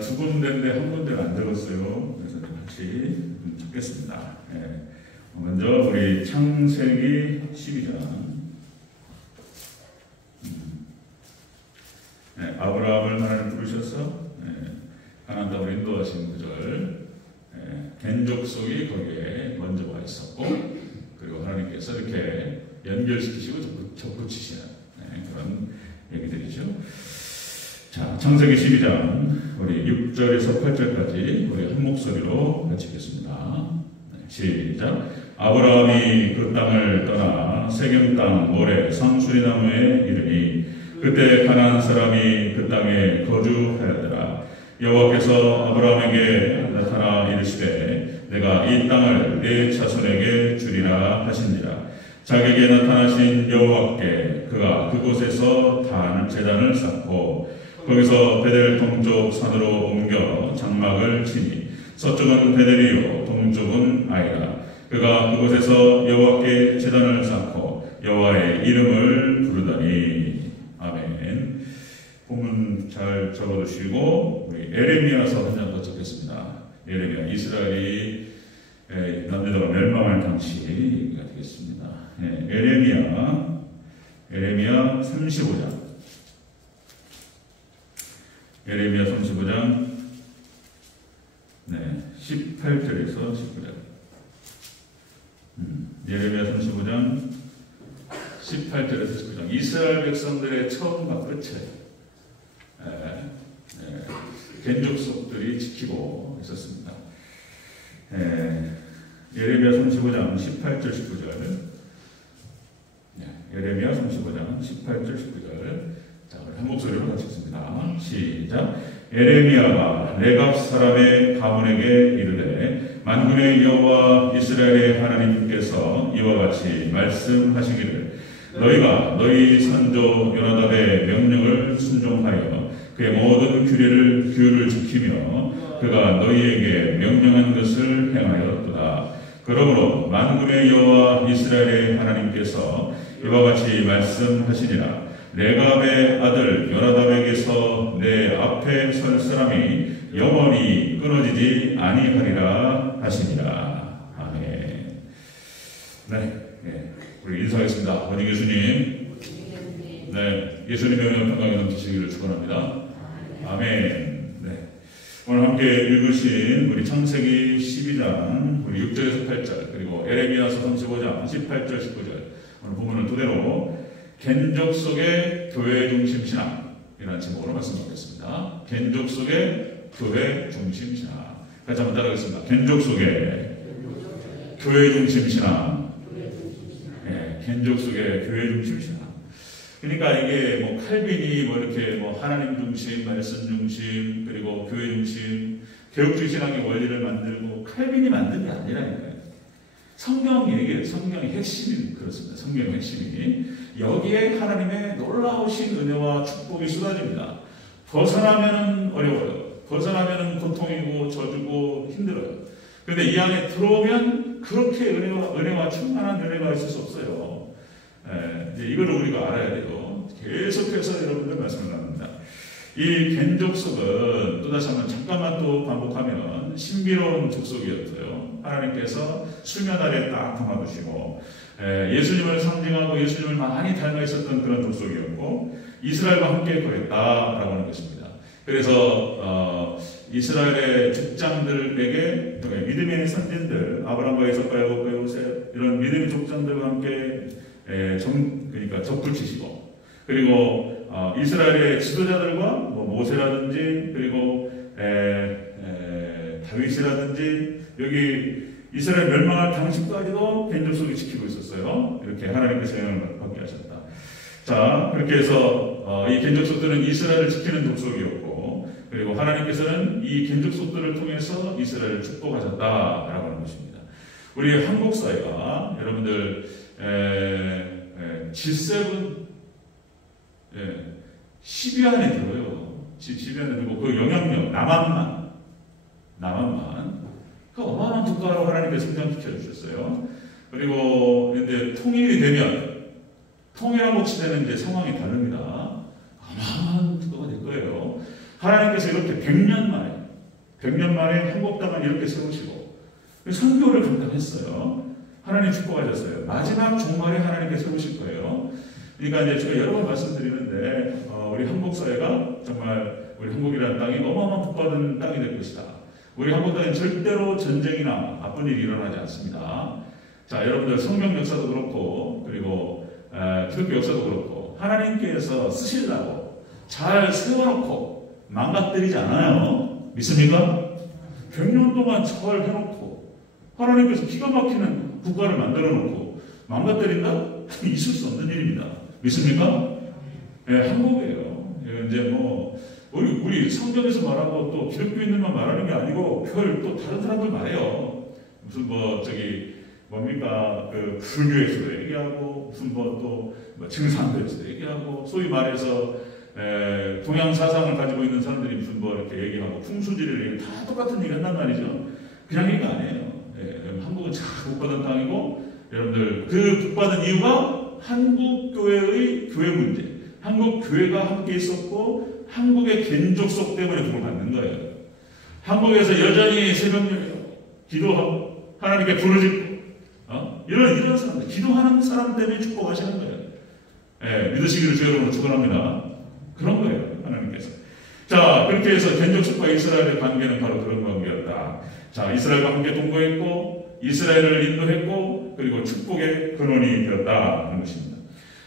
두 군데인데 한 군데를 안 적었어요. 그래서 같이 적겠습니다. 예. 먼저 우리 창세기 12장. 네, 아브라함을 하나님 부르셔서 가나안 땅으로 인도하신 구절, 겐족속이 거기에 먼저 와 있었고, 그리고 하나님께서 이렇게 연결시키시고 접붙이시는 그런 얘기들이죠. 자, 창세기 12장 우리 6절에서 8절까지 우리 한 목소리로 같이 읽겠습니다. 시작. 아브라함이 그 땅을 떠나 세겜 땅 모레 상수리나무에 이르니 그때 가나안 사람이 그 땅에 거주하였더라. 여호와께서 아브라함에게 나타나 이르시되 내가 이 땅을 네 자손에게 주리라 하시니라. 자기에게 나타나신 여호와께 그가 그곳에서 제단을 쌓고 거기서 베델 동쪽 산으로 옮겨 장막을 치니 서쪽은 베델이요 동쪽은 아이라. 그가 그곳에서 여호와께 제단을 쌓고 여호와의 이름을 부르더니. 아멘. 본문 잘 적어두시고 우리 에레미야서 한 장 더 적겠습니다. 에레미야, 이스라엘이 남유다가 멸망할 당시가 되겠습니다. 에레미야 35장. 에레미야 35장 18절에서 19절. 에레미야 35장 18절에서 19장. 이스라엘 백성들의 처음과 끝에 겐족속들이 지키고 있었습니다. 에레미야 35장 18절 19절. 에레미야 35장 18절 19절. 자, 한 목소리로 같이 읽습니다. 시작. 에레미야가 레갑 사람의 가문에게 이르되 만군의 여호와 이스라엘의 하나님께서 이와 같이 말씀하시기를 너희가 너희 선조 요나답의 명령을 순종하여 그의 모든 규례를 지키며 그가 너희에게 명령한 것을 행하였도다. 그러므로 만군의 여호와 이스라엘의 하나님께서 이와 같이 말씀하시니라. 레갑의 아들 요나답에게서 내 앞에 설 사람이 영원히 끊어지지 아니하리라 하시니라. 아멘. 우리 인사하겠습니다. 원희 교수님. 예수님의 은혜와 평강이 넘치시기를 축원합니다. 아멘. 오늘 함께 읽으신 우리 창세기 12장 우리 6절에서 8절 그리고 에레미야서 35장 18절 19절 오늘 본문을 토대로 겐족 속의 교회 중심 신앙이라는 제목으로 말씀드리겠습니다. 겐족 속의 교회 중심 신앙. 같이 한번 따라하겠습니다. 겐족 속의 교회 중심 신앙. 겐족 속의 교회 중심 신앙. 그러니까 이게 뭐 칼빈이 뭐 이렇게 뭐 하나님 중심, 말씀 중심, 그리고 교회 중심, 개혁주의 신앙의 원리를 만들고 칼빈이 만든 게 아니라니까요. 성경의 핵심이 그렇습니다. 성경의 핵심이 여기에 하나님의 놀라우신 은혜와 축복이 쏟아집니다. 벗어나면은 어려워요. 벗어나면은 고통이고 저주고 힘들어요. 그런데 이 안에 들어오면 그렇게 은혜와 충만한 은혜가 있을 수 없어요. 이제 이걸 우리가 알아야 돼요. 계속해서 여러분들 말씀을 나눕니다. 이 겐족속은 또다시 한번 잠깐만 또 반복하면 신비로운 족속이었어요. 하나님께서 수면 아래 딱 담아두시고 예수님을 상징하고 예수님을 많이 닮아 있었던 그런 족속이었고 이스라엘과 함께 거했다라고 하는 것입니다. 그래서 이스라엘의 족장들에게 믿음의 선진들 아브라함과 이삭과 야곱과 요셉 이런 믿음의 족장들과 함께 그러니까 적붙이시고 그리고 이스라엘의 지도자들과 뭐 모세라든지 그리고 다윗이라든지 여기 이스라엘 멸망할 당시까지도 겐족속이 지키고 있었어요. 이렇게 하나님께서 영향을 받게 하셨다. 자, 그렇게 해서 이 겐족속들은 이스라엘을 지키는 족속이었고 그리고 하나님께서는 이 겐족속들을 통해서 이스라엘을 축복하셨다라고 하는 것입니다. 우리 한국 사회가 여러분들 G7 10위 안에 들어요. 10위 안에 들고 그 영향력 남한만 그 어마어마한 국가로 하나님께서 성장시켜 주셨어요. 그리고 근데 통일이 되면 통일하고 치되는 이제 상황이 다릅니다. 어마어마한 국가가 될 거예요. 하나님께서 이렇게 100년 만에 한국 땅을 이렇게 세우시고 선교를 감당했어요. 하나님 축복하셨어요. 마지막 종말에 하나님께 세우실 거예요. 그러니까 이제 제가 여러 번 말씀드리는데 우리 한국 사회가 정말 우리 한국이라는 땅이 어마어마한 복받은 땅이 될 것이다. 우리 한국 땅에 절대로 전쟁이나 나쁜 일이 일어나지 않습니다. 자, 여러분들 성경 역사도 그렇고 그리고 기독교 역사도 그렇고 하나님께서 쓰시려고 잘 세워놓고 망가뜨리지 않아요. 믿습니까? 100년 동안 잘 해놓고 하나님께서 기가 막히는 국가를 만들어 놓고 망가뜨린다? 있을 수 없는 일입니다. 믿습니까? 네, 한국이에요. 이제 뭐 우리 성경에서 말하고 또 기독교인들만 말하는 게 아니고 또 다른 사람들 말해요. 무슨 뭡니까 그 불교에서도 얘기하고 무슨 또 증산도에서도 얘기하고 소위 말해서 동양 사상을 가지고 있는 사람들이 무슨 이렇게 얘기하고 풍수지를 얘기 다 똑같은 얘기 한단 말이죠. 그냥 얘기 아니에요. 한국은 잘 복받은 땅이고 여러분들 그 복받은 이유가 한국 교회의 교회 문제, 한국 교회가 함께 있었고 한국의 개인족속 때문에 복을 받는 거예요. 한국에서 여전히 새벽 기도하고 하나님께 부르짖고 이런 사람들, 기도하는 사람 때문에 축복하시는 거예요. 믿으시기를 주 여러분으로 축원합니다. 그런 거예요, 하나님께서. 자, 그렇게 해서 개인족속과 이스라엘의 관계는 바로 그런 관계였다. 자, 이스라엘과 함께 동거했고 이스라엘을 인도했고 그리고 축복의 근원이 되었다 하는 것입니다.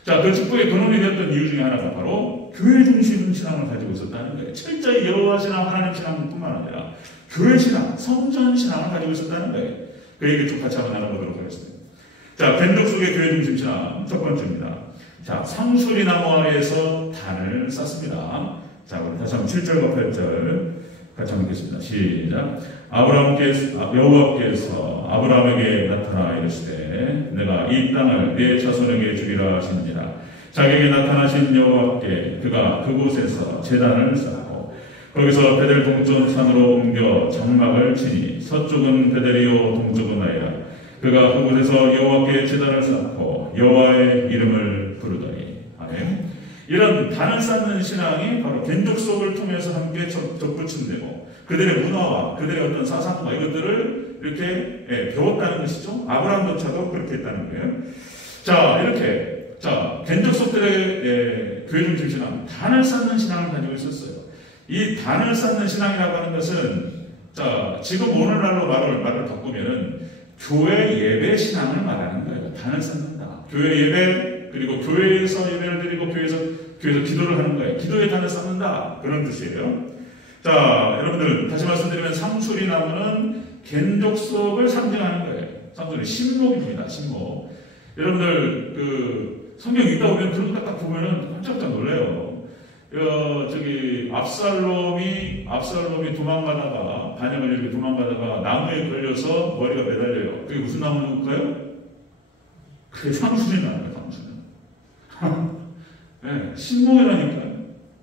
자, 그 축복의 근원이 되었던 이유 중에 하나가 바로 교회 중심 신앙을 가지고 있었다는 거예요. 철저히 여호와 신앙, 하나님 신앙뿐만 아니라 교회 신앙, 성전 신앙을 가지고 있었다는 거예요. 그 얘기 좀 같이 한번 나눠보도록 하겠습니다. 자, 겐족 속의 교회 중심 신앙 첫 번째입니다. 자, 상수리 나무 아래에서 단을 쌓습니다. 자, 우리 다시 한번 7절과 8절 같이 한번 읽겠습니다. 시작. 여호와께서 아브라함에게 나타나 이르시되 내가 이 땅을 네 자손에게 주리라 하시니라. 자기에게 나타나신 여호와께 그가 그곳에서 제단을 쌓고 거기서 베델 동쪽 산으로 옮겨 장막을 치니 서쪽은 베델이요 동쪽은 아이라. 그가 그곳에서 여호와께 제단을 쌓고 여호와의 이름을 부르더니. 아멘. 이런 단을 쌓는 신앙이 바로 겐족속을 통해서 함께 덧붙임되고 그들의 문화와 그들의 어떤 사상과 이것들을 이렇게 배웠다는 것이죠. 아브라함조차도 그렇게 했다는 거예요. 자, 이렇게 겐족속들의 교회 중심 신앙, 단을 쌓는 신앙을 가지고 있었어요. 이 단을 쌓는 신앙이라고 하는 것은 자, 지금 오늘날로 말을 바꾸면은 교회 예배 신앙을 말하는 거예요. 단을 쌓는다. 교회 예배 그리고 교회에서 예배를 드리고 교회에서 기도를 하는 거예요. 기도의 단을 쌓는다. 그런 뜻이에요. 자, 여러분들 다시 말씀드리면 상수리 나무는 겐족속을 상징하는 거예요. 상수리 신목입니다. 신목. 여러분들 그 성경 읽다 보면 그런 거 딱 보면은 깜짝깜짝 놀래요. 압살롬이 도망가다가 반역을 이렇게 도망가다가 나무에 걸려서 머리가 매달려요. 그게 무슨 나무일까요? 그게 상수리 나무예요. 상수리. 네, 신목이라니까요.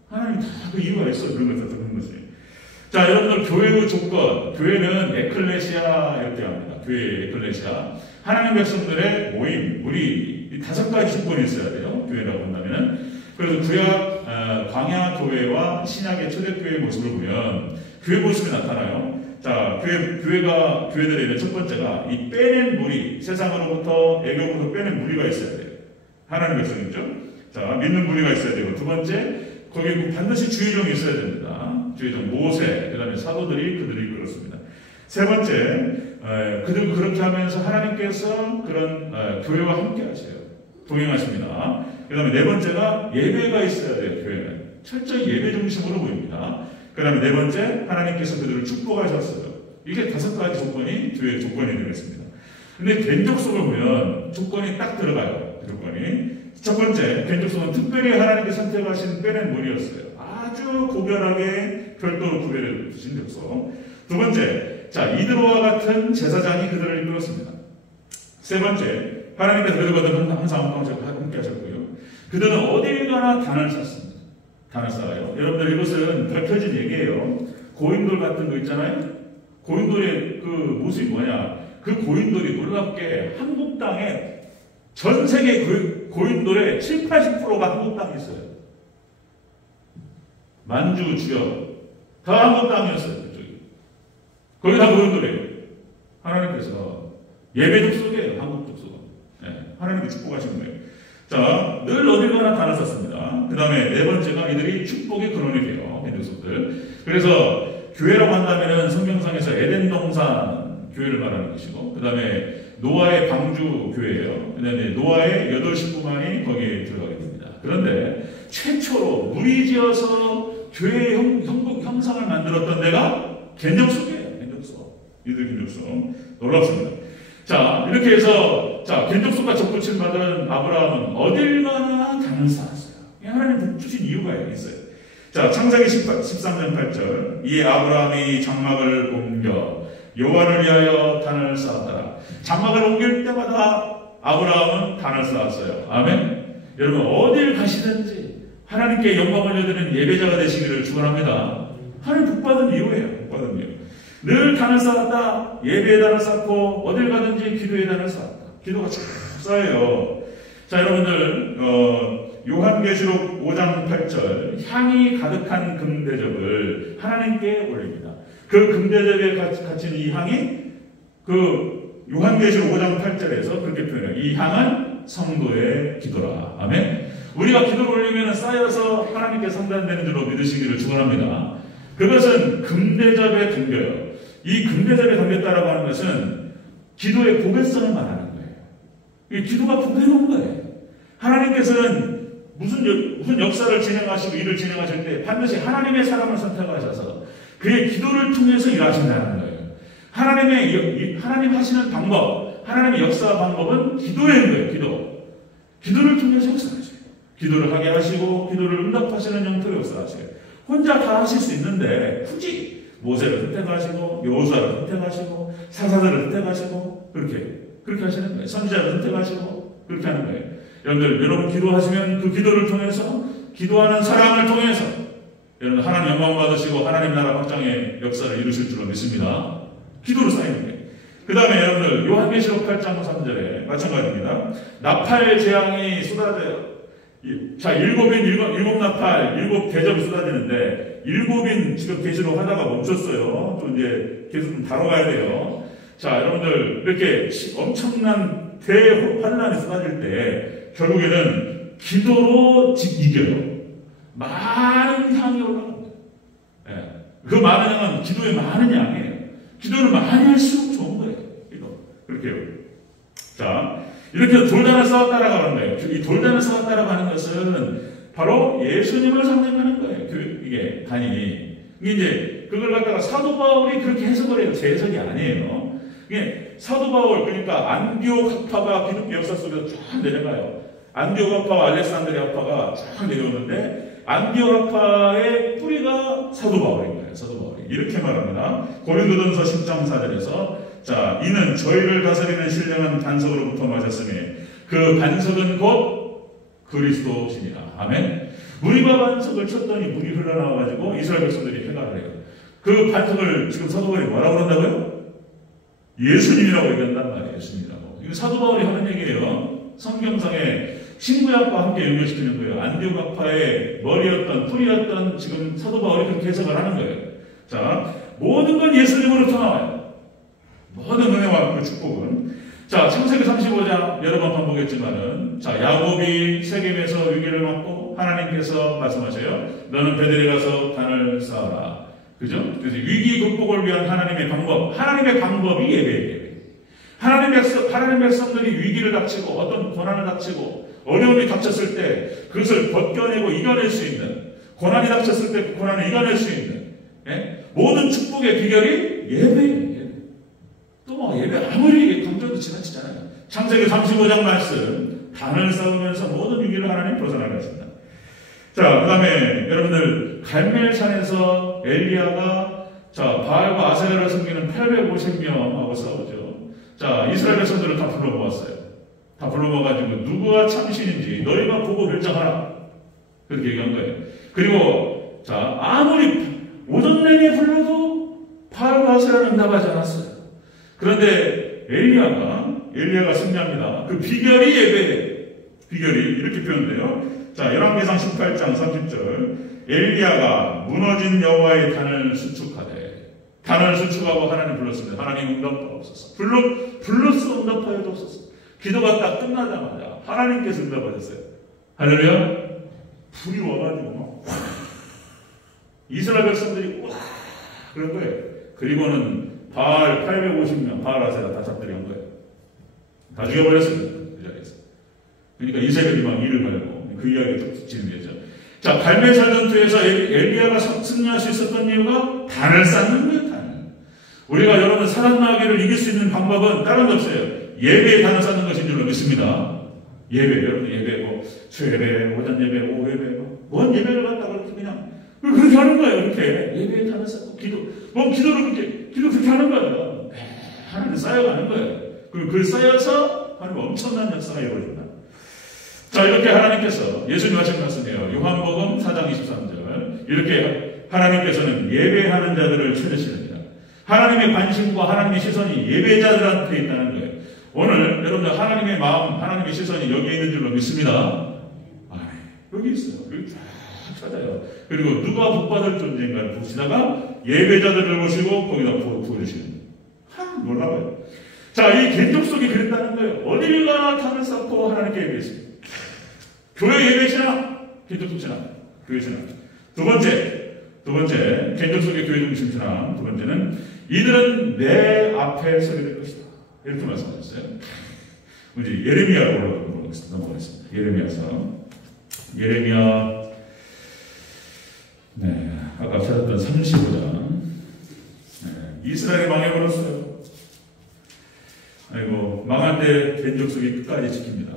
하나님 다 그 이유가 있어요. 그런 것을 듣는 것이. 자, 여러분들 교회의 조건, 교회는 에클레시아 이렇게 합니다. 교회 에클레시아. 하나님 백성들의 모임, 우리 이 5가지 조건이 있어야 돼요. 교회라고 한다면은. 그래서 구약 광야 교회와 신약의 초대교회의 모습을 보면 교회 모습이 나타나요. 자, 교회들의 있는 첫 번째가 이 빼낸 무리, 세상으로부터 애교부터 빼낸 무리가 있어야 돼요. 하나님 백성이죠. 자, 믿는 무리가 있어야 되고, 두 번째, 거기에 반드시 주의종이 있어야 됩니다. 주의종, 모세, 그 다음에 사도들이 그들이 이끌었습니다. 세 번째, 그들도 그렇게 하면서 하나님께서 그런 교회와 함께 하세요. 동행하십니다. 그 다음에 네 번째가 예배가 있어야 돼요. 교회는 철저히 예배 중심으로 보입니다. 그 다음에 네 번째, 하나님께서 그들을 축복하셨어요. 이게 5가지 조건이 교회의 조건이 되겠습니다. 근데 겐족속을 보면 조건이 딱 들어가요. 조건이. 첫 번째, 겐족속은 특별히 하나님께 선택하신 빼낸 무리였어요. 아주 고별하게 별도로 구별해 주신 족속. 두 번째, 자, 이드로와 같은 제사장이 그들을 이끌었습니다. 세 번째, 하나님께서 그들과 항상 함께 하셨고요. 그들은 어딜 가나 단을 쌓습니다. 단을 쌓아요. 여러분들 이것은 밝혀진 얘기예요. 고인돌 같은 거 있잖아요. 고인돌의 그 모습이 뭐냐? 그 고인돌이 놀랍게 한국 땅에 전 세계 고인돌의 70~80%가 한국 땅에 있어요. 만주, 주역, 다 한국 땅이었어요. 그쪽이. 거기 다 모였더래요. 하나님께서 예배 족속이에요. 한국 족속은. 네, 하나님이 축복하시는 거예요. 자, 늘 어딜 가나 단을 썼습니다. 그 다음에 네 번째가 이들이 축복의 근원이 돼요. 이 족속들. 그래서 교회라고 한다면은 성경상에서 에덴 동산 교회를 말하는 것이고, 그 다음에 노아의 방주 교회예요. 그 다음에 노아의 8 식구만이 거기에 들어가게 됩니다. 그런데 최초로 무리지어서 교회의 형상을 만들었던 데가 겐족속이에요. 겐족속. 이들 겐족속. 놀랍습니다. 자, 이렇게 해서, 자, 겐족속과 접붙임 받은 아브라함은 어딜 가나 단을 쌓았어요. 하나님 주신 이유가 있어요. 자, 창세기 13장 8절. 이에 아브라함이 장막을 옮겨 여호와를 위하여 단을 쌓았더라. 장막을 옮길 때마다 아브라함은 단을 쌓았어요. 아멘. 여러분, 어딜 가시든지 하나님께 영광을 올려드리는 예배자가 되시기를 축원합니다. 하나님 복받은 이유예요. 복받은 이유. 늘 단을 쌓았다. 예배의 단을 쌓고 어딜 가든지 기도의 단을 쌓았다. 기도가 쫙 쌓여요. 자, 여러분들 요한계시록 5장 8절 향이 가득한 금대접을 하나님께 올립니다. 그 금대접에 갇힌 이 향이 그 요한계시록 5장 8절에서 그렇게 표현해요. 이 향은 성도의 기도라. 아멘. 우리가 기도를 올리면 쌓여서 하나님께 상단되는 줄로 믿으시기를 축원합니다. 그것은 금대접에 담겨요. 이 금대접에 담겼다라고 하는 것은 기도의 보배성을 말하는 거예요. 이 기도가 보배로운 거예요. 하나님께서는 무슨 역사를 진행하시고 일을 진행하실 때 반드시 하나님의 사람을 선택하셔서 그의 기도를 통해서 일하신다는 거예요. 하나님 하시는 방법, 하나님의 역사 방법은 기도인 거예요. 기도를 통해서 역사하셔요. 기도를 하게 하시고 기도를 응답하시는 형태로 역사하셔요. 혼자 다 하실 수 있는데 굳이 모세를 선택하시고 여호수아를 선택하시고 사사들을 선택하시고 그렇게 하시는 거예요. 선지자를 선택하시고 그렇게 하는 거예요. 여러분 기도하시면 그 기도를 통해서 기도하는 사람을 통해서 여러분 하나님 영광 받으시고 하나님 나라 확장의 역사를 이루실 줄로 믿습니다. 기도로 쌓이는 거예요. 그 다음에 여러분들 요한계시록 8장 3절에 마찬가지입니다. 나팔 재앙이 쏟아져요. 자, 일곱 나팔, 7 대접이 쏟아지는데 7인 지금 계시록 하다가 멈췄어요. 또 이제 계속 좀 다뤄가야 돼요. 자, 여러분들 이렇게 엄청난 대환란이 쏟아질 때 결국에는 기도로 이겨요. 많은 향이 올라갑니다. 네. 그 많은 향은 기도의 많은 양이에요. 기도를 많이 할수록 좋은 거예요. 기도. 그렇게요. 자, 이렇게 돌단을 쌓았다라고 하는 거예요. 이 돌단을 쌓았다라고 하는 것은 바로 예수님을 상징하는 거예요. 이게 단이. 이제 그걸 갖다가 사도 바울이 그렇게 해석을 해요. 제 해석이 아니에요. 이게 사도 바울, 그러니까 안디옥 학파가 기독교 역사 속에서 쫙 내려가요. 안디옥 학파와 알렉산드리아 학파가 쫙 내려오는데 안디옥 학파의 뿌리가 사도 바울인 거예요. 사도 바울이. 이렇게 말합니다. 고린도전서 10장 4절에서 자, 이는 저희를 다스리는 신령한 반석으로부터 마셨으니 그 반석은 곧 그리스도시니라. 아멘. 물과 반석을 쳤더니 물이 흘러나와가지고 이스라엘 백성들이 회개를 해요. 그 반석을 지금 사도 바울이 뭐라고 그런다고요? 예수님이라고 얘기한단 말이에요. 예수님이라고. 이거 사도 바울이 하는 얘기예요. 성경상에 신구약과 함께 연결시키는 거예요. 안디옥 학파의 머리였던 뿌리였던 지금 사도 바울이 그렇게 해석을 하는 거예요. 자, 모든 건 예수님으로부터 나와요. 모든 은혜와 그 축복은. 자, 창세기 35장 여러 번 반복했지만은, 자, 야곱이 세겜에서 위기를 맞고 하나님께서 말씀하셔요. 너는 베델에 가서 단을 쌓아라. 그죠? 그래서 위기 극복을 위한 하나님의 방법이 예배예요. 하나님 백성들이 위기를 닥치고 어떤 고난을 닥치고 어려움이 닥쳤을 때 그것을 벗겨내고 이겨낼 수 있는, 고난이 닥쳤을 때 그 고난을 이겨낼 수 있는, 예? 모든 축복의 비결이 예배예요. 또 뭐 예배 아무리 강조해도 지나치잖아요. 창세기 35장 말씀, 단을 쌓으면서 모든 위기를 하나님 벗어나게 하신다. 자, 그 다음에 여러분들 갈멜산에서 엘리야가 자, 바알과 아세라를 섬기는 850명하고 싸우죠. 자, 이스라엘 백성들을 다 불러 모았어요. 다 불러 모아가지고 누구가 참신인지 너희가 보고 결정하라. 그렇게 얘기한 거예요. 그리고 자, 아무리 오전 내내 불러도 바알과 아세라는 응답하지 않았어요. 그런데 엘리야가 승리합니다. 그 비결이 예배예요. 비결이 이렇게 표현돼요. 자, 열왕기상 18장 30절. 엘리야가 무너진 여호와의 단을 수축하되, 단을 수축하고 하나님 불렀습니다. 하나님 응답하옵소서. 불렀어. 응답하여도 없었어. 기도가 딱 끝나자마자 하나님께서 응답하셨어요. 할렐루야. 불이 와가지고 막 이스라엘 백성들이 와 그런 거예요. 그리고는 바알 850명 바알 아세라 다 잡들이한 거예요. 다 죽여버렸습니다. 그 자리에서. 그러니까 이세벨이 막 일을 하려고 그 이야기가 진행되죠. 자, 갈멜산 전투에서 엘리야가 승리할 수 있었던 이유가 단을 쌓는 거예요. 단을. 우리가 여러분 사단마귀를 이길 수 있는 방법은 다른 게 없어요. 예배에 단을 쌓는 것인 줄로 믿습니다. 예배, 여러분 예배, 뭐 수예배, 오전 예배, 오후 예배, 뭔 예배를 갖다가 그렇게 그냥 그렇게 하는 거예요. 이렇게 예배에 단을 쌓고 기도를 그렇게 하는 거예요. 하나님 쌓여가는 거예요. 그리고 그걸 쌓여서 하나님 엄청난 역사가 이루어진다. 자, 이렇게 하나님께서 예수님 하신 말씀이에요. 요한복음 4장 23절. 이렇게 하나님께서는 예배하는 자들을 찾으시느니라. 하나님의 관심과 하나님의 시선이 예배자들한테 있다는 거예요. 오늘 여러분들 하나님의 마음, 하나님의 시선이 여기에 있는 줄로 믿습니다. 여기 있어요. 여기 쫙 찾아요. 그리고 누가 복받을 존재인가를 보시다가 예배자들을 보시고 거기다 부어주시는. 놀라워요. 자, 이 개인족 속이 그랬다는 거예요. 어딜 가나 단을 쌓고 하나님께 예배했습니다. 교회 예배시나 개인족 속시나 교회시나. 두 번째 개인족 속의 교회 중심 신앙. 두 번째는 이들은 내 앞에 서게 될 것이다. 이렇게 말씀하셨어요. 이제 예레미야로 넘어가겠습니다. 예레미야 네, 아까 찾았던 35장. 이스라엘이 망해버렸어요. 아이고, 망할 때 개인족속이 끝까지 지킵니다.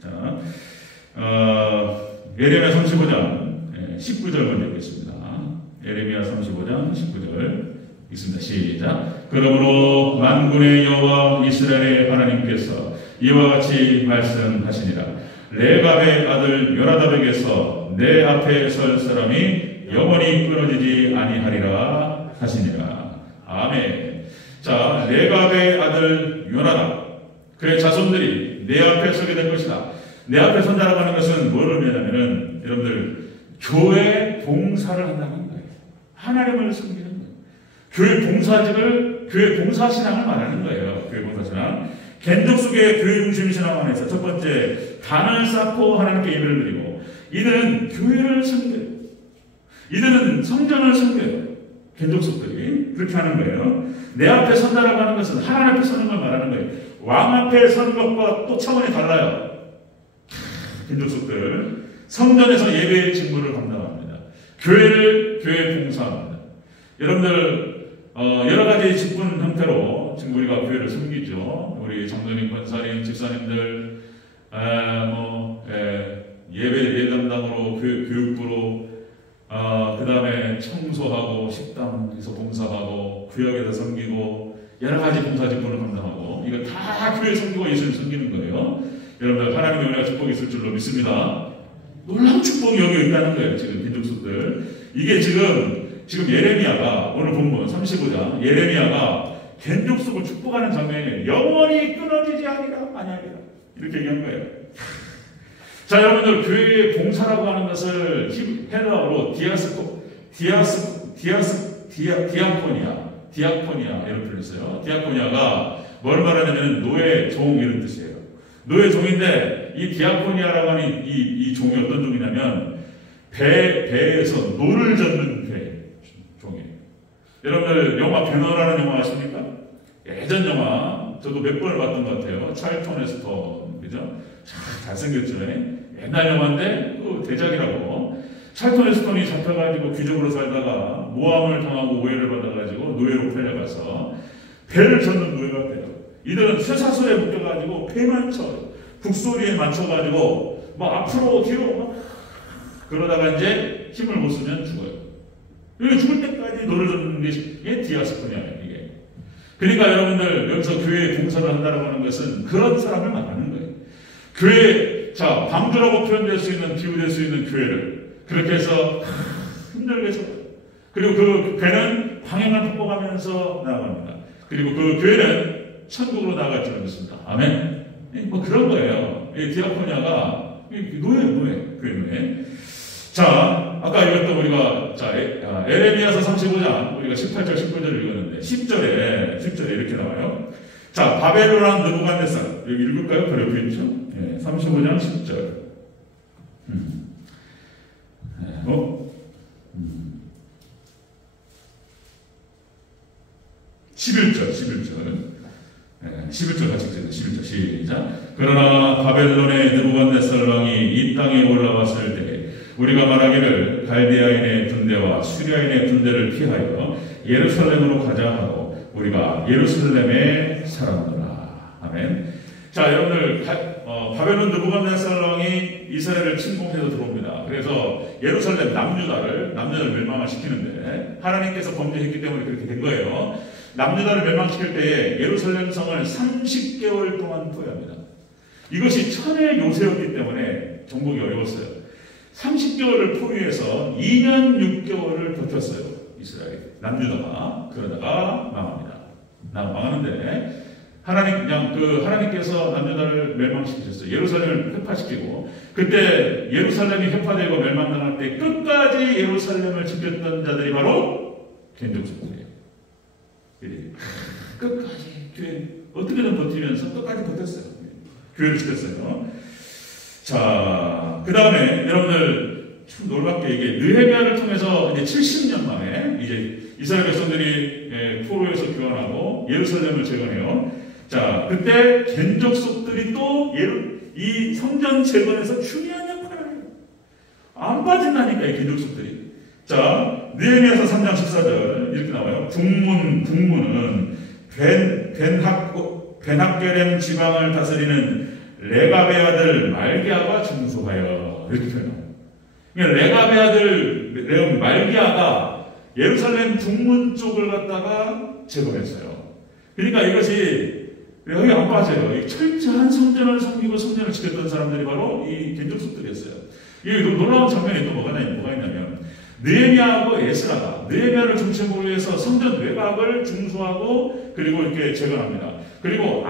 자, 예레미야 35장 19절 먼저 읽겠습니다. 예레미야 35장 19절 읽습니다. 시작. 그러므로 만군의 여호와 이스라엘의 하나님께서 이와 같이 말씀하시니라. 레갑의 아들 요나답에게서 내 앞에 설 사람이 영원히 끊어지지 아니하리라 하시니라. 아멘. 자, 레갑의 아들 요나답, 그의 자손들이 내 앞에 서게 될 것이다. 내 앞에 선다라고 하는 것은 뭘 의미하냐면은 여러분들 교회 봉사를 한다는 거예요. 하나님을 섬기는 거예요. 교회 봉사직을, 교회 봉사신앙을 말하는 거예요. 교회 봉사신앙. 개인족 속의 교회 중심 신앙 안에서 첫 번째, 단을 쌓고 하나님께 예배를 드리고, 이들은 교회를 섬겨요. 이들은 성전을 섬겨요. 개인족 속들이 그렇게 하는 거예요. 내 앞에 선다라고 하는 것은 하나님 앞에 서는 걸 말하는 거예요. 왕 앞에 서는 것과 또 차원이 달라요. 개인족 속들 성전에서 예배의 직무를 감당합니다. 교회 봉사합니다. 여러분들 여러 가지 직분 형태로 지금 우리가 교회를 섬기죠. 우리 장로님, 권사님, 집사님들, 예배 담당으로 교육부로, 그 다음에 청소하고 식당에서 봉사하고 구역에서 섬기고 여러 가지 봉사 직분을 감당하고, 이거 다 교회 섬기고 예수님 섬기는 거예요. 여러분들 하나님의 은혜와 축복이 있을 줄로 믿습니다. 놀라운 축복이 여기 있다는 거예요. 지금 민족수들 이게 지금 예레미야가 오늘 본문 35장 예레미야가 겐족속을 축복하는 장면이 영원히 끊어지지 아니하리라 이렇게 얘기한 거예요. 자, 여러분들 교회의 봉사라고 하는 것을 헬라어로 디아코니아 이런 표현을 써요. 디아코니아가 뭘 말하냐면 노예, 종 이런 뜻이에요. 노예, 종인데 이 디아코니아라고 하는 이 종이 어떤 종이냐면 배에서 노를 젓는 종이에요. 여러분들 영화 배너라는 영화 아십니까? 예전 영화 저도 몇 번을 봤던 것 같아요. 찰턴 헤스턴, 그죠? 잘생겼죠. 옛날 영화인데 대작이라고. 찰턴 헤스턴이 잡혀가지고 귀족으로 살다가 모함을 당하고 오해를 받아가지고 노예로 팔려가서 배를 젓는 노예가 돼요. 이들은 쇠사슬에 묶여가지고 배만 쳐요. 북소리에 맞춰가지고 막 앞으로 뒤로 막 그러다가 이제 힘을 못 쓰면 죽어요. 여기 죽을 때까지 노를 젓는 게 이게 디아스코니아예요. 이게. 그러니까 여러분들 여기서 교회에 봉사를 한다고 하는 것은 그런 사람을 말하는 거예요. 교회, 자, 방주라고 표현될 수 있는, 비유될 수 있는 교회를 그렇게 해서 힘들게 해서, 그리고 그 배는 방향을 바꿔가면서 나아갑니다. 그리고 그 교회는 천국으로 나아갈 줄 믿습니다. 아멘. 뭐 그런 거예요. 이 디아코니아가 노예. 자, 아까 읽었던 우리가 에레미야서 35장 우리가 18절 19절을 읽었는데 10절에 이렇게 나와요. 자, 바벨론 왕 느부갓네살 여기 읽을까요? 그 옆에 있죠? 35장 10절. 11절 같이 읽자. 11절 시작. 그러나 바벨론의 느부갓네살 왕이 이 땅에 올라왔을 때 우리가 말하기를 갈대아인의 군대와 수리아인의 군대를 피하여 예루살렘으로 가자 하고 우리가 예루살렘에 살았노라. 아멘. 자, 여러분들 바벨론 느부갓네살 왕이 이스라엘을 침공해서 들어옵니다. 그래서 예루살렘 남유다를 멸망을 시키는데 하나님께서 범죄했기 때문에 그렇게 된 거예요. 남유다를 멸망시킬 때에 예루살렘 성을 30개월 동안 포위합니다. 이것이 천의 요새였기 때문에 정복이 어려웠어요. 30개월을 포위해서 2년 6개월을 버텼어요. 이스라엘 남유다가. 그러다가 망합니다. 망하는데 하나님께서 남유다를 멸망시키셨어요. 예루살렘을 회파시키고 그때 예루살렘이 회파되고 멸망당할 때 끝까지 예루살렘을 지켰던 자들이 바로 겐족속들이에요. 끝까지 교회 어떻게든 버티면서 끝까지 버텼어요. 교회를 지켰어요. 자, 그 다음에 여러분들 참 놀랍게 이게 느헤미야를 통해서 이제 70년 만에 이제 이스라엘 백성들이 포로에서 귀환하고 예루살렘을 재건해요. 자, 그때 겐족속들이 또 이 성전 재건에서 중요한 역할을 해요. 안 빠진다니까 이 겐족속들이. 자, 느헤미야서 3장 14절 이렇게 나와요. 북문은 벤학겔렘 지방을 다스리는 레갑의 아들 말기야가 중수하여 이렇게 표현합니다. 그러니까 레갑의 아들 말기야가 예루살렘 북문 쪽을 갖다가 재건했어요. 그러니까 이것이 여기 안 빠져요. 이 철저한 성전을 섬기고 성전을 지켰던 사람들이 바로 이 겐족속들이었어요. 이 놀라운 장면이 또 뭐가 있냐면 느헤미야하고 에스라가 느헤미야를 중심으로 해서 성전 외곽을 중수하고 그리고 이렇게 재건합니다. 그리고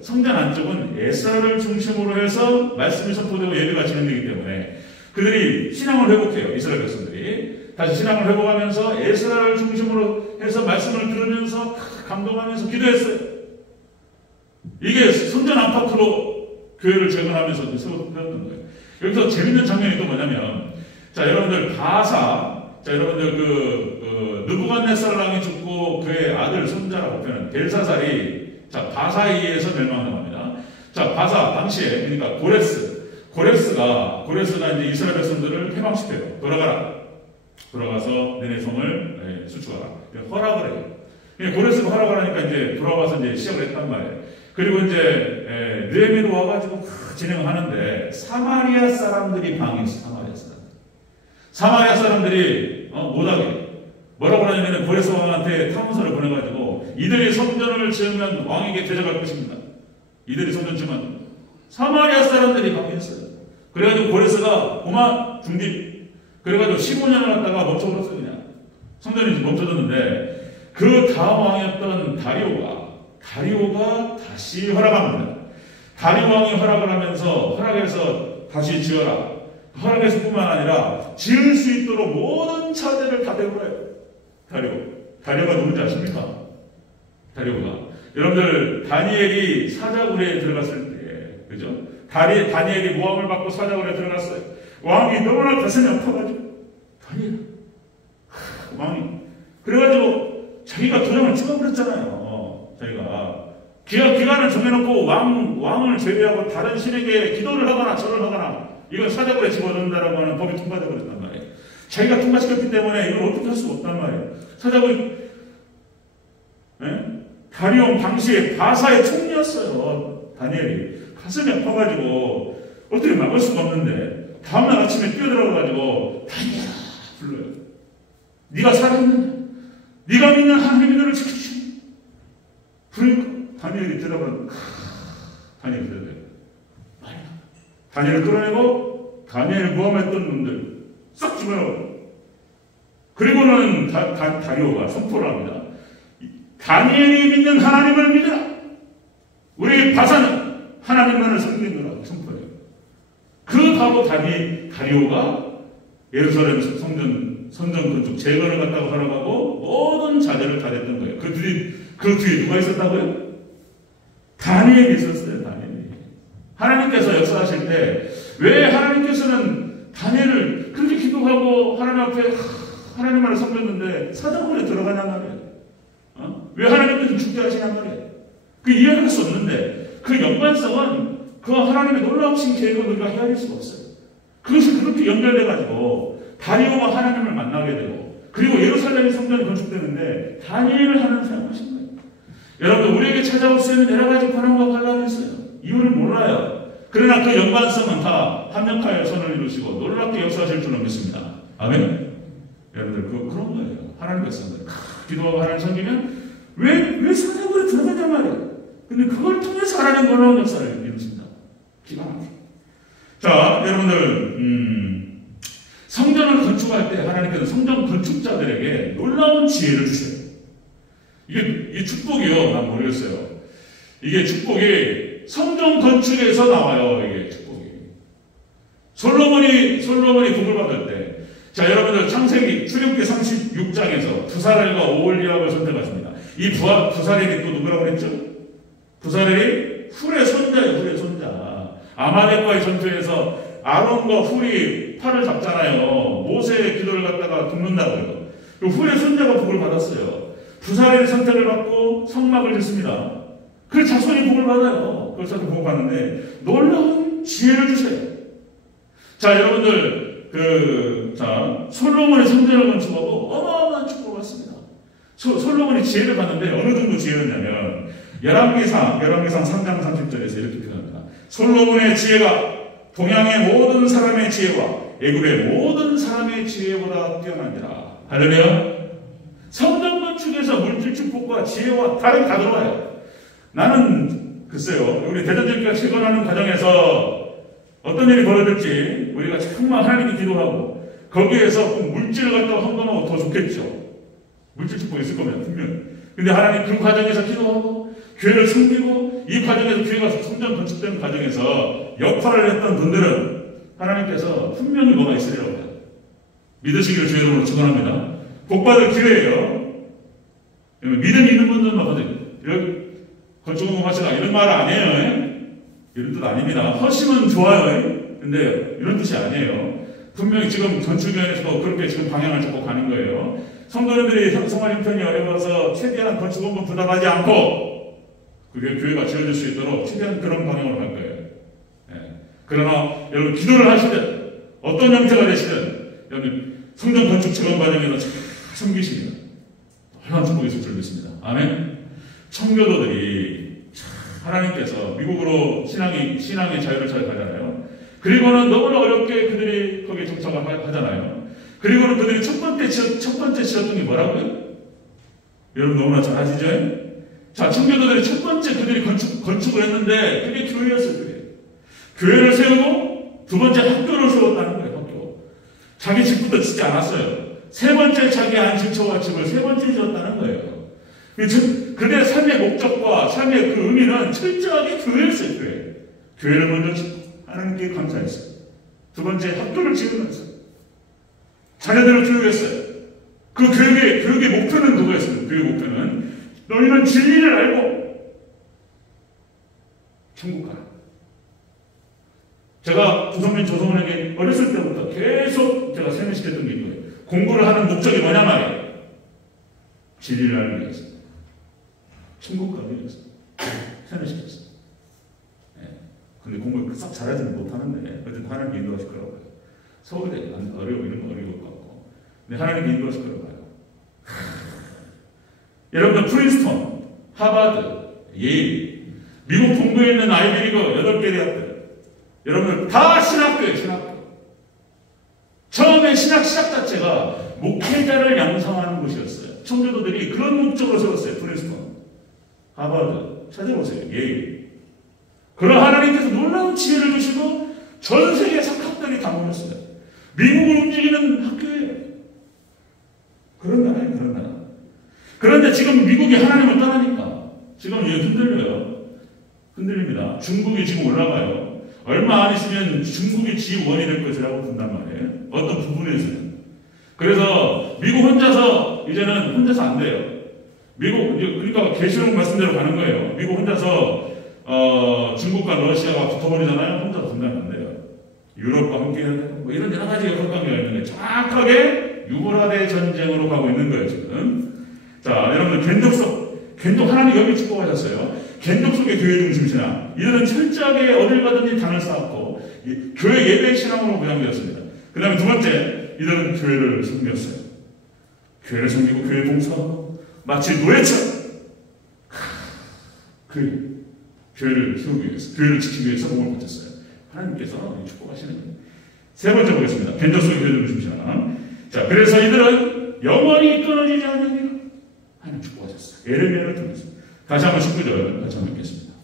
성전 안쪽은 에스라를 중심으로 해서 말씀이 선포되고 예배가 진행되기 때문에 그들이 신앙을 회복해요. 이스라엘 백성들이 다시 신앙을 회복하면서 에스라를 중심으로 해서 말씀을 들으면서 감동하면서 기도했어요. 이게 성전 안팎으로 교회를 재건하면서 세웠던 거예요. 여기서 재밌는 장면이 또 뭐냐면 자, 여러분들 여러분들 느부갓네살 왕이 죽고 그의 아들 손자라고 표현한 벨사살이 바사에 멸망당합니다. 자, 바사 당시에 그러니까 고레스가 이제 이스라엘 백성들을 해방시켜요. 돌아가서 너네 성을 수축하라. 허락을 해요. 고레스가 허락을 하니까 이제 돌아와서 이제 시작을 했단 말이에요. 그리고 이제 느헤미야로 와가지고 진행을 하는데 사마리아 사람들이 방해했어요. 사마리아 사람들이 못하게 뭐라고 하냐면 고레스 왕한테 탐문서를 보내가지고 이들이 성전을 지으면 왕에게 대적할 것입니다. 이들이 성전 지으면 사마리아 사람들이 방해했어요. 그래가지고 고레스가 고만 중립 그래가지고 15년을 갖다가 멈춰버렸어요. 그냥 성전이 멈춰졌는데 그 다음 왕이었던 다리오가 다시 허락합니다. 다리오 왕이 허락을 하면서 허락해서 다시 지어라. 허락해서 뿐만 아니라 지을 수 있도록 모든 차들을 다 배불러요. 다리오가 누군지 아십니까? 다리오가 여러분들 다니엘이 사자굴에 들어갔을 때 그죠? 다니엘이 모함을 받고 사자굴에 들어갔어요. 왕이 너무나 가슴이 아파가지고 왕이 그래가지고 자기가 도장을 찍어버렸잖아요. 자기가 기간을 정해놓고 왕을 제외하고 다른 신에게 기도를 하거나 절을 하거나 이건 사자굴에 집어넣는다라고 하는 법이 통과되어 버렸단 말이에요. 자기가 통과시켰기 때문에 이걸 어떻게 할 수가 없단 말이에요. 사자굴 다리오 당시에 바사의 총리였어요. 다니엘이 가슴이 아파가지고 어떻게 막을 수가 없는데 다음날 아침에 뛰어들어가가지고 다니엘아 불러요. 네가 살아있느냐? 네가 믿는 하나님이 너를 지켜주시니 그러니까 다니엘이 대답을 다니엘이 대답해요. 다니엘을 끌어내고 다니엘을 모함했던 놈들 싹 죽여요. 그리고는 다리오가 선포를 합니다. 다니엘이 믿는 하나님을 믿으라. 우리 바사는 하나님만을 섬기는 거라고 선포해요. 그 바로 다리오가 예루살렘 성전 건축 재건을 갖다고 허락하고 모든 자재를 다 냈던 거예요. 그 뒤에 누가 있었다고요? 다니엘이 있었어요. 다니엘이. 하나님께서 역사하실 때 왜 하나님께서는 다니엘을 그렇게 기도하고 하나님 앞에 하나님 말을 섬겼는데 사자굴에 들어가냐 말이에요. 왜 하나님께서 죽게 하시냐 말이에요. 그 이해할 수 없는데 그 연관성은 그 하나님의 놀라우신 계획을 우리가 헤아릴 수가 없어요. 그것이 그렇게 연결돼가지고 다리오가 하나님을 만나게 되고 그리고 예루살렘의 성전이 건축되는데 다니엘을 하나님 사용하신 거예요. 여러분 우리에게 찾아올 수 있는 여러 가지 고난과 환란이 있어요. 이유를 몰라요. 그러나 그 연관성은 다 합력하여 선을 이루시고 놀랍게 역사하실 줄 믿습니다. 아멘. 여러분들 그런 거예요. 하나님 백성들 기도하고 하나님 섬기면 왜 사자굴에 들어가냐 말이에요. 근데 그걸 통해서 하나님 놀라운 역사를 이루십니다. 기가 막히게. 자, 여러분들 성전을 건축할 때 하나님께서 성전 건축자들에게 놀라운 지혜를 주세요. 이게 축복이요. 난 모르겠어요. 이게 축복이 성전 건축에서 나와요. 이게 축복이. 솔로몬이 복을 받을 때, 자 여러분들 창세기 출애굽기 36장에서 부사렐과 오홀리압을 선택하십니다. 이 부사렐이 또 누구라고 그랬죠? 부사렐이 훌의 손자예요. 훌의 손자. 아말렉과의 전투에서 아론과 훌이 팔을 잡잖아요. 모세의 기도를 갖다가 돕는다고요. 그 훌의 손자가 복을 받았어요. 부사렐의 선택을 받고 성막을 짓습니다. 그 자손이 복을 받아요. 그래서 복을 받는데 놀라운 지혜를 주세요. 자, 여러분들 솔로몬의 성전을 건축하고 어마어마한 축복을 받습니다. 솔로몬이 지혜를 받는데 어느 정도 지혜였냐면 열왕기상 3장 30절에서 이렇게 표현합니다. 솔로몬의 지혜가 동양의 모든 사람의 지혜와 애굽의 모든 사람의 지혜보다 뛰어납니다. 할렐루야. 성전 건축에서 물질 축복과 지혜와 다른 다 들어와요. 나는 글쎄요, 우리 대전제교가 재건하는 과정에서 어떤 일이 벌어질지 우리가 정말 하나님께 기도하고 거기에서 물질을 갖다가 헌금하고 더 좋겠죠. 물질 축복이 있을 거면 분명히. 근데 하나님 그 과정에서 기도하고 교회를 섬기고 이 과정에서 교회가 성전 건축되는 과정에서 역할을 했던 분들은 하나님께서 분명히 뭐가 있으리라고 해요. 믿으시기를 주의 이름으로 축원합니다. 복받을 기회예요. 믿음이 있는 분들만 받아요. 건축공부 하시라 이런 말 아니에요. 이런 뜻 아닙니다. 허심은 좋아요. 근데 이런 뜻이 아니에요. 분명히 지금 건축위원회에서 그렇게 지금 방향을 잡고 가는 거예요. 성도님들이 생활 형편이 어려워서 최대한 건축공부 부담하지 않고 그게 교회가 지어질 수 있도록 최대한 그런 방향으로 갈 거예요. 그러나 여러분 기도를 하시든 어떤 형태가 되시든 여러분 성전 건축 재건 과정에서 잘 섬기십니다. 얼마나 축복이 있을 줄 믿습니다. 아멘. 청교도들이 하나님께서 미국으로 신앙의 자유를 찾아가잖아요. 그리고는 너무나 어렵게 그들이 거기에 정착을 하잖아요. 그리고는 그들이 첫 번째 지었던 게 뭐라고요? 여러분 너무나 잘 아시죠? 자, 청교도들이 첫 번째 그들이 건축을 했는데 그게 교회였어요. 그게. 교회를 세우고 두 번째 학교를 세웠다는 거예요. 학교. 자기 집부터 짓지 않았어요. 세 번째 자기 안식처와 집을 세 번째 지었다는 거예요. 그들의 삶의 목적과 삶의 그 의미는 철저하게 교회였어요. 교회를 먼저 짓고 하나님께 감사했어요. 두 번째 학교를 지으면서 자녀들을 교육했어요. 그 교육의 목표는 그거였어요. 교육 목표는 너희는 진리를 알고 천국 가라. 제가 조성민 조성원에게 어렸을 때부터 계속 제가 세뇌시켰던 게 이거예요. 공부를 하는 목적이 뭐냐 말이에요. 진리를 알기 위해서. 천국 가기 위해서. 세뇌시켰어요. 근데 공부를 싹 잘하지는 못하는데 어쨌든 하나님께 인도하실 거라고 봐요. 서울대 어려워 이런 거 어려울 것 같고 근데 하나님께 인도하실 거라고 봐요. 여러분들 프린스턴, 하버드, 예일, 미국 동부에 있는 아이비리그 8개 대학들 여러분들 다 신학교예요. 신학교. 처음에 신학 시작 자체가 목회자를 양성하는 곳이었어요. 청교도들이 그런 목적으로 세웠어요. 프린스턴, 하버드 찾아보세요. 예일. 그러나 하나님께서 놀라운 지혜를 주시고 전 세계 석학들이 다 모였어요. 미국을 움직이는 학교예요. 그런 나라예요. 그런 나라. 그런데 지금 미국이 하나님을 떠나니까 지금 흔들려요. 흔들립니다. 중국이 지금 올라가요. 얼마 안 있으면 중국이 G1이 될 것이라고 본단 말이에요. 어떤 부분에서는. 그래서 미국 혼자서 이제는 혼자서 안 돼요. 미국 그러니까 계시록 말씀대로 가는 거예요. 미국 혼자서 중국과 러시아가 붙어버리잖아요. 혼자서 분담이 안 돼요. 유럽과 함께 해야 되고 뭐 이런 여러 가지 역학관계가 있는데 정확하게 유보라데 전쟁으로 가고 있는 거예요 지금. 자, 여러분들 겐독 하나님 여기 축복하셨어요. 겐독 속의 교회 중심신앙. 이들은 철저하게 어딜 가든지 단을 쌓았고 교회 예배 신앙으로 무장되었습니다. 그 다음에 두 번째, 이들은 교회를 섬겼어요. 교회를 섬기고 교회 봉사하고 마치 노예처럼 교회를 세우기 위해서, 교회를 지키기 위해서 몸을 바쳤어요. 하나님께서 축복하시는 거예요. 세 번째 보겠습니다. 겐독 속의 교회 중심신앙. 자, 그래서 이들은 영원히 끊어지지 않으리라. 하나님 축복하셨어요. 예레미야를 통해서. 다시 한번 19절 같이 한번 읽겠습니다.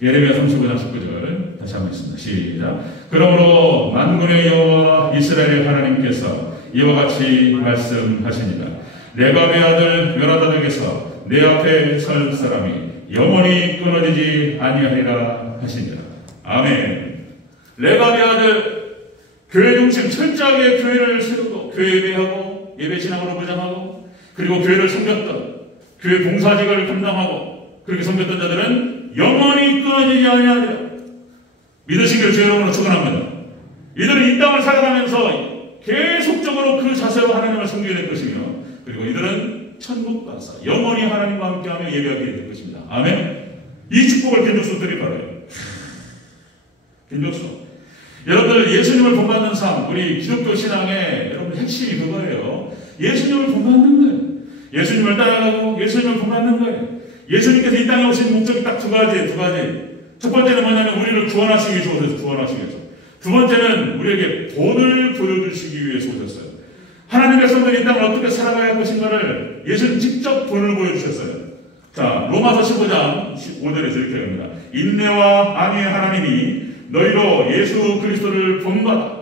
예레미야 35장 19절 다시 한번 읽습니다. 시작. 그러므로 만군의 여호와 이스라엘의 하나님께서 이와 같이 말씀하시니라. 레갑의 아들 요나단에게서 내 앞에 설 사람이 영원히 끊어지지 아니하리라 하시니라. 아멘. 레갑의 아들 교회 중심 철저하게 교회를 세우고 교회 예배하고 예배 신앙으로 무장하고 그리고 교회를 섬겼던 교회 봉사직을 감당하고 그렇게 섬겼던 자들은 영원히 끊어지지 아니하리라. 믿으시기를 주 여러분으로 축원합니다. 이들은 이 땅을 살아가면서 계속적으로 그 자세로 하나님을 섬기게 될 것이며 그리고 이들은 천국 가서 영원히 하나님과 함께하며 예배하게 될 것입니다. 아멘. 이 축복을 겐독수들이 바라요. 겐독수. 여러분들 예수님을 본받는 삶, 우리 기독교 신앙의 여러분 핵심이 그거예요. 예수님을 본받는 거예요. 예수님을 따라가고 예수님을 본받는 거예요. 예수님께서 이 땅에 오신 목적이 딱 두 가지. 첫 번째는 뭐냐면 우리를 구원하시기 위해서 구원하시기 위해서. 두 번째는 우리에게 본을 보여주시기 위해서 오셨어요. 하나님의 성도들이 이 땅을 어떻게 살아가야 할 것인가를 예수님 직접 본을 보여주셨어요. 자, 로마서 15장 15절에서 이렇게 합니다. 인내와 안위의 하나님이 너희로 예수 그리스도를 본받아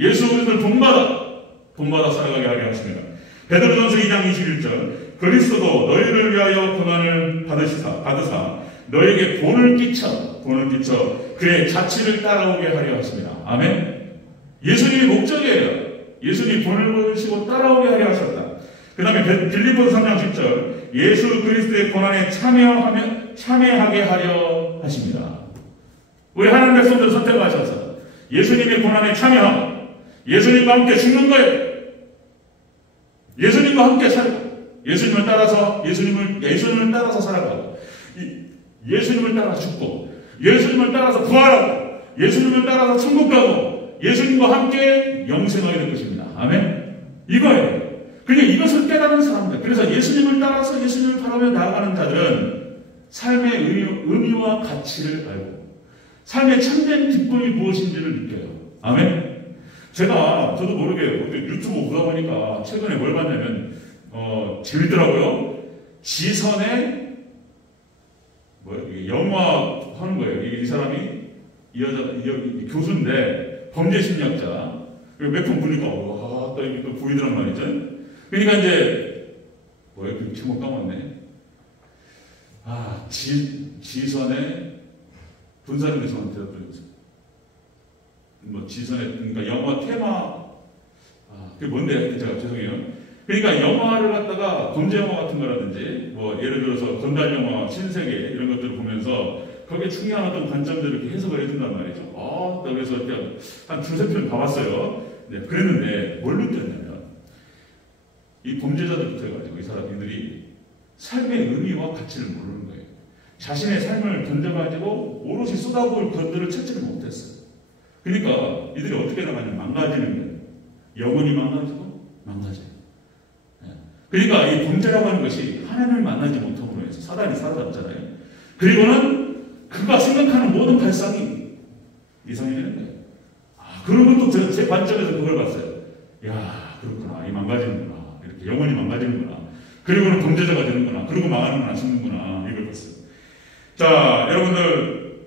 예수 그리스도를 본받아 살아가게 하려 하십니다. 베드로전서 2장 21절 그리스도도 너희를 위하여 고난을 받으사 너희에게 본을 끼쳐 그의 자치를 따라오게 하려 하십니다. 아멘. 예수님이 목적이에요. 예수님이 본을 보여주시고 따라오게 하려 하셨다. 그 다음에 빌립보서 3장 10절 예수 그리스도의 고난에 참여하게 하려 하십니다. 우리 하나님 백성들 선택하셔서 예수님의 고난에 참여하고 예수님과 함께 죽는 거예요. 예수님과 함께 살고 예수님을 따라서 살아가고 예수님을 따라 죽고 예수님을 따라서 부활하고 예수님을 따라서 천국 가고 예수님과 함께 영생하게 될 것입니다. 아멘. 이거예요. 그러니까 이것을 깨달은 사람들. 그래서 예수님을 따라서 예수님을 바라며 나아가는 자들은 삶의 의미와 가치를 알고 삶의 참된 기쁨이 무엇인지를 느껴요. 아멘. 저도 모르게 유튜브 보다 보니까 최근에 뭘 봤냐면 재밌더라고요. 지선의 영화 하는 거예요. 이 사람이 이 교수인데 범죄 심리학자. 몇 번 보니까 와, 또 이게 또 보이더란 말이죠. 그러니까 이제 그 제목 까먹었네. 지선의 분사를 교수한테 들었어요. 지선의 그러니까 영화 테마 그게 뭔데? 제가 죄송해요. 그러니까 영화를 갖다가 범죄 영화 같은 거라든지 예를 들어서 건달 영화, 신세계 이런 것들을 보면서 거기에 중요한 어떤 관점들을 이렇게 해석을 해준단 말이죠. 그래서 한 두세 편 봐봤어요. 네, 그랬는데 뭘 느꼈냐면 이 범죄자들부터 해가지고 이 사람들이 삶의 의미와 가치를 모르는 거예요. 자신의 삶을 던져가지고 오롯이 쏟아부을 것들을 찾지를 못했어요. 그러니까 이들이 어떻게 나가냐면 망가지는 거예요. 영혼이 망가지고 망가져요. 그러니까 이 범죄라고 하는 것이 하나님을 만나지 못함으로 해서 사단이 사로잡잖아요. 그리고는 그가 생각하는 모든 발상이 이상해지는 거예요. 그러면 또 제 관점에서 그걸 봤어요. 야, 그렇구나. 이 망가지는구나. 이렇게 영혼이 망가지는구나. 그리고는 범죄자가 되는구나. 그리고 망하는구나. 죽는구나. 이걸 봤어요. 자, 여러분들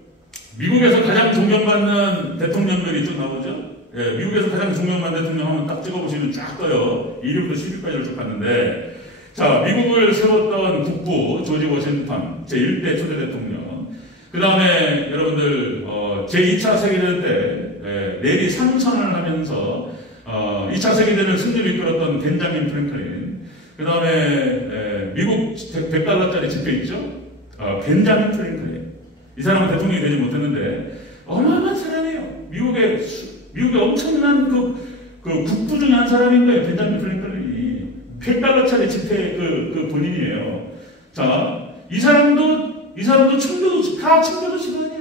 미국에서 가장 존경받는 대통령들이 쭉 나오죠. 예, 미국에서 가장 존경받는 대통령 하면 딱 찍어보시면 쫙 떠요. 1위부터 10위까지를 쭉 봤는데, 자, 미국을 세웠던 국부 조지 워싱턴 제1대 초대 대통령. 그 다음에 여러분들 제2차 세계대전 때 내리 상선을 하면서 2차 세계대전을 승리를 이끌었던 벤자민 프랭클린, 그 다음에 미국 $100짜리 지폐 있죠? 벤자민 프랭클린. 이 사람은 대통령이 되지 못했는데 어마어마한 사람이에요. 미국의 엄청난 그 국부 중에 한 사람인 거예요. 벤자민 프랭클린이 $100짜리 지폐 그 본인이에요. 자, 이 사람도 다 청교도 집안이에요.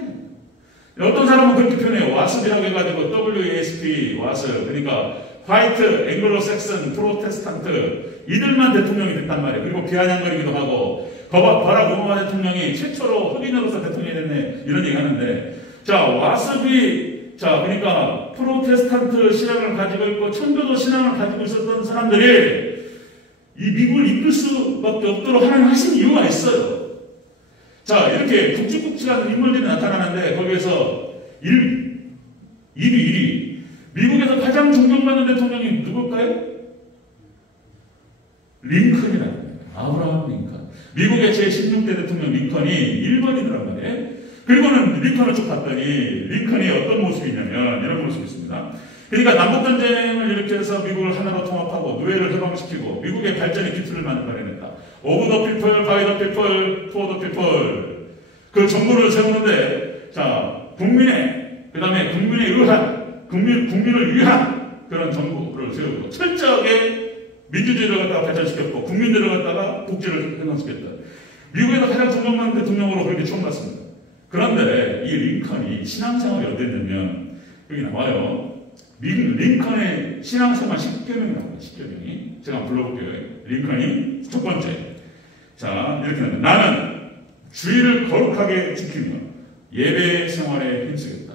어떤 사람은 그렇게 표현해요. 와스비라고 해가지고 WASP 와스, 그러니까 화이트, 앵글로 섹슨, 프로테스탄트 이들만 대통령이 됐단 말이에요. 그리고 비아냥거리기도 하고 바락 오바마 대통령이 최초로 흑인으로서 대통령이 됐네 이런 얘기 하는데, 자, 와스비, 자, 그러니까 프로테스탄트 신앙을 가지고 있고 청교도 신앙을 가지고 있었던 사람들이 이 미국을 이끌 수밖에 없도록 하나님 하신 이유가 있어요. 자, 이렇게 굵직굵직한 인물들이 나타나는데 거기에서 1위 미국에서 가장 존경받는 대통령이 누굴까요? 링컨이라는 거예요. 아브라함 링컨. 미국의 제16대 대통령 링컨이 1번이더란 말이에요. 그리고는 링컨을 쭉 봤더니 링컨이 어떤 모습이냐면 이런 모습이 있습니다. 그러니까 남북전쟁을 일으켜서 미국을 하나로 통합하고 노예를 해방시키고 미국의 발전의 기틀을 만들어내니까 오브 더 피플, 바이 더 피플, 포 더 피플, 그 정부를 세우는데, 자, 그 다음에 국민에 의한, 국민을 위한 그런 정부를 세우고 철저하게 민주주의를 갖다가 발전시켰고 국민들을 갖다가 복지를 해방시켰다. 미국에서 가장 존경받는 대통령으로 그렇게 총받습니다. 그런데 이 링컨이 신앙생활이 어땠냐면 여기 나와요. 링컨의 신앙생활 10계명이 나와요. 10계명이. 제가 한번 불러볼게요. 링컨이 첫 번째. 자, 이렇게 합니다. 나는 주의를 거룩하게 지키며 예배 생활에 힘쓰겠다.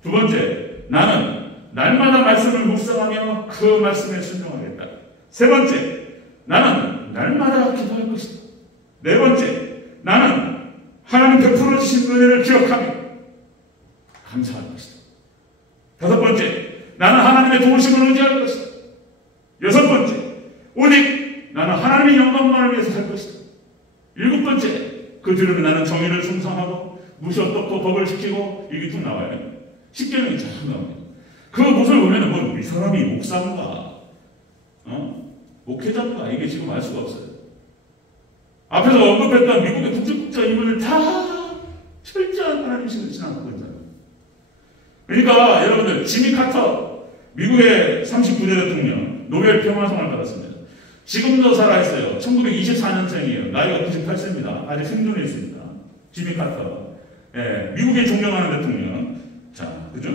두 번째, 나는 날마다 말씀을 묵상하며 그 말씀에 순종하겠다. 세 번째, 나는 날마다 기도할 것이다. 네 번째, 나는 하나님 베풀어 주신 은혜를 기억하며 감사할 것이다. 다섯 번째, 나는 하나님의 도우심을 의지할 것이다. 여섯 번째, 오직 나는 하나님의 영광만을 위해서 살 것이다. 일곱 번째, 그 뒤로는 나는 정의를 충성하고 무시 어떻고 법을 지키고 이게 쭉 나와요. 십계명이 쫙 나옵니다. 그 모습을 보면 뭐 이 사람이 목사인가 목회자인가 이게 지금 알 수가 없어요. 앞에서 언급했던 미국의 국제국자 인물을 다 철저한 하나님식을 지나가고 있잖아요. 그러니까 여러분들 지미 카터 미국의 39대 대통령 노벨 평화상을 받았습니다. 지금도 살아있어요. 1924년생이에요. 나이가 98세입니다. 아직 생존해 있습니다. 지미 카터. 예, 미국의 존경하는 대통령. 자, 그죠?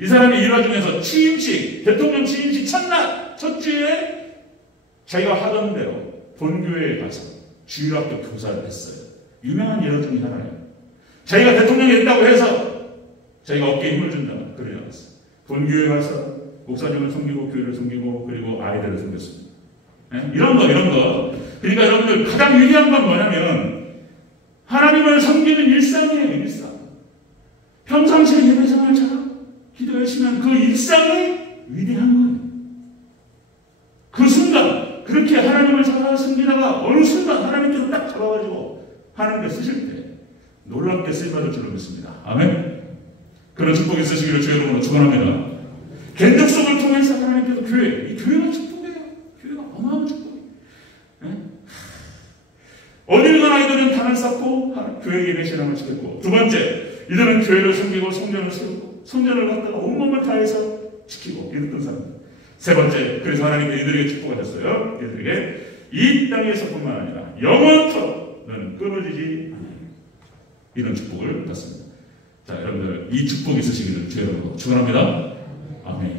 이 사람이 일화 중에서 대통령 취임식 첫 주에 자기가 하던 대로 본교회에 가서 주일학교 교사를 했어요. 유명한 예로 중에 하나예요. 자기가 대통령이 됐다고 해서 자기가 어깨에 힘을 준다고 그러지 않았어요. 본교회에 가서 목사님을 섬기고 교회를 섬기고 그리고 아이들을 섬겼습니다. 네? 이런 거. 그러니까 여러분들 가장 위대한 건 뭐냐면 하나님을 섬기는 일상이에요. 일상. 평상시에 예배생활 잘 기도 열심히 하는 그 일상이 위대한 거예요. 그 순간 그렇게 하나님을 잘 섬기다가 어느 순간 하나님께서 딱 잡아가지고 하나님께 쓰실 때 놀랍게 쓰임받을 줄로 믿습니다. 아멘. 그런 축복이 있으시기를 주의 이름으로 축원합니다. 견적속을 통해서 하나님께서 이 교회가 축복이에요. 교회가 어마어마한 축복이에요. 네? 어딜 가나 이들은 단을 쌓고 교회 예배 신앙을 지켰고, 두 번째, 이들은 교회를 섬기고 성전을 세우고 성전을 갖다가 온몸을 다해서 지키고 이랬던 사람들. 세 번째, 그래서 하나님께 이들에게 축복을 줬어요. 이들에게 이 땅에서뿐만 아니라 영원토록 너는 끊어지지 않아요. 이런 축복을 받습니다. 자, 여러분들 이 축복이 있으시기를 주의 이름으로 축원합니다. 아멘.